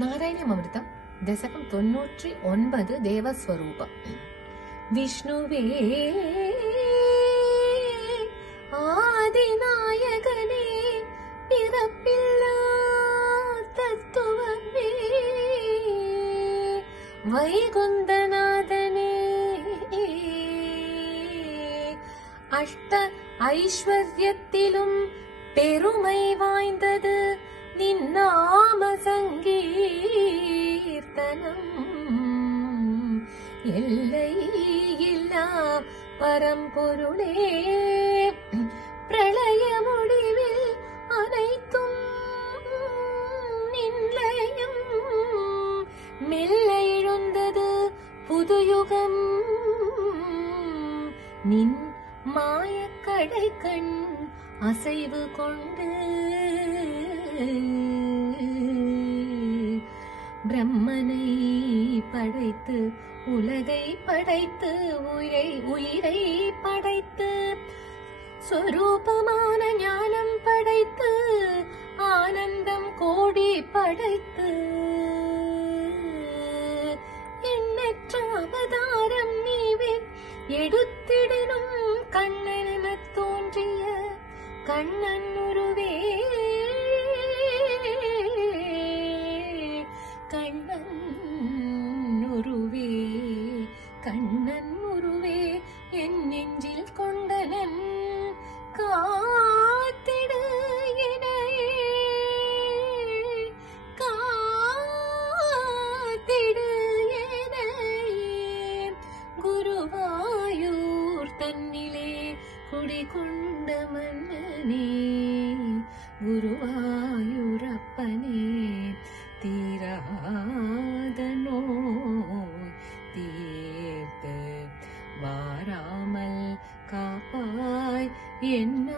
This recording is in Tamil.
നാരായണീയമൃതം ദശകം 99 ദേവസ്വരൂപം. വിഷ്ണുവേ ആദിനായകനേ പിറപ്പില്ലാത്ത തത്വമേ വൈകുന്തനാഥനേ அஷ்ட ஐஸ்வர்யத்திலும் பெருமை வாய்ந்தது நின்னாம சங்கீர்த்தனம். எல்லையில்லா பரம்பொருளே பிரளய முடிவில் அனைத்தும் நின்லயம். மெல்ல எழுந்தது புதுயுகம் நின் மாயக்கடை கண் அசைவு கொண்டு பிரம்மனை படைத்து உலகை படைத்து உயிரை படைத்து சொரூபமான ஞானம் படைத்து ஆனந்தம் கோடி படைத்து எண்ணற்ற அவதாரம் நீவே எடுத்திடனும் கண்ணன தோன்றிய கண்ணன் உருவே கண்ணன் உருவே கண்ணன் உருவே என் நெஞ்சில் கொண்டனன் காத்திடு எனையே காத்திடு எனையே குருவாயூர் தன்னிலே குடிகொண்ட மன்னனே குருவாயூரப்பனே தீராத நோய் தீர்த்து வாராமல் காப்பாய் என்ன